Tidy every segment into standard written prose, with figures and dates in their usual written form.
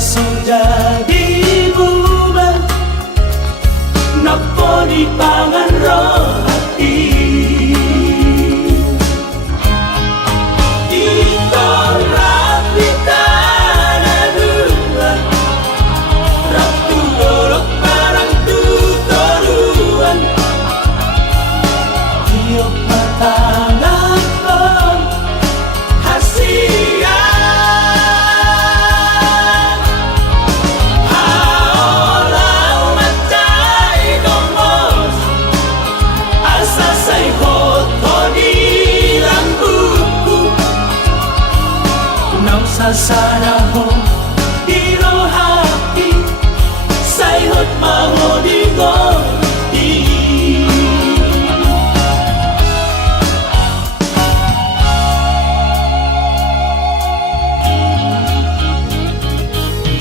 langsung jadi bubar, napa dipangan roh hati. Ditolak di tanah dua, ratu golok parang tutoruan, tiup mata ngakon hasian. Haolau macai gomos, asa say foto di rambutku, nang sasaraho di roh hati, sayhot mango di goti.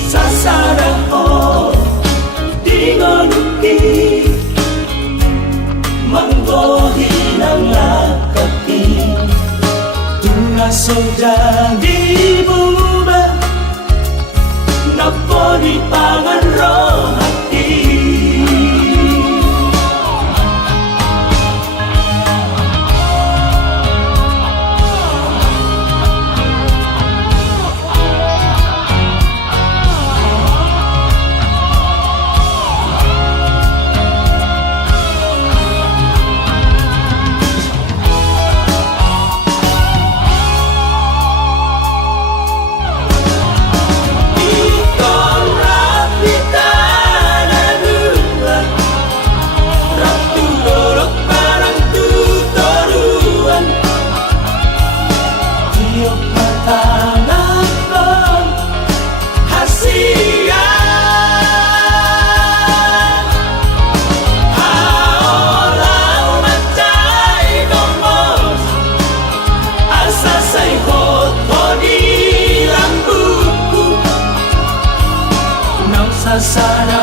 Sasaraho di ngonuki, manggohi ng lakati, tunaso jadi bubar, napa dipangan roh hati. Ditolak di tanah dua, ratu golok parang tutoruan, tiup mata ngakon hasian. Haolau macai gomos, asa say foto di rambutku, nang sasara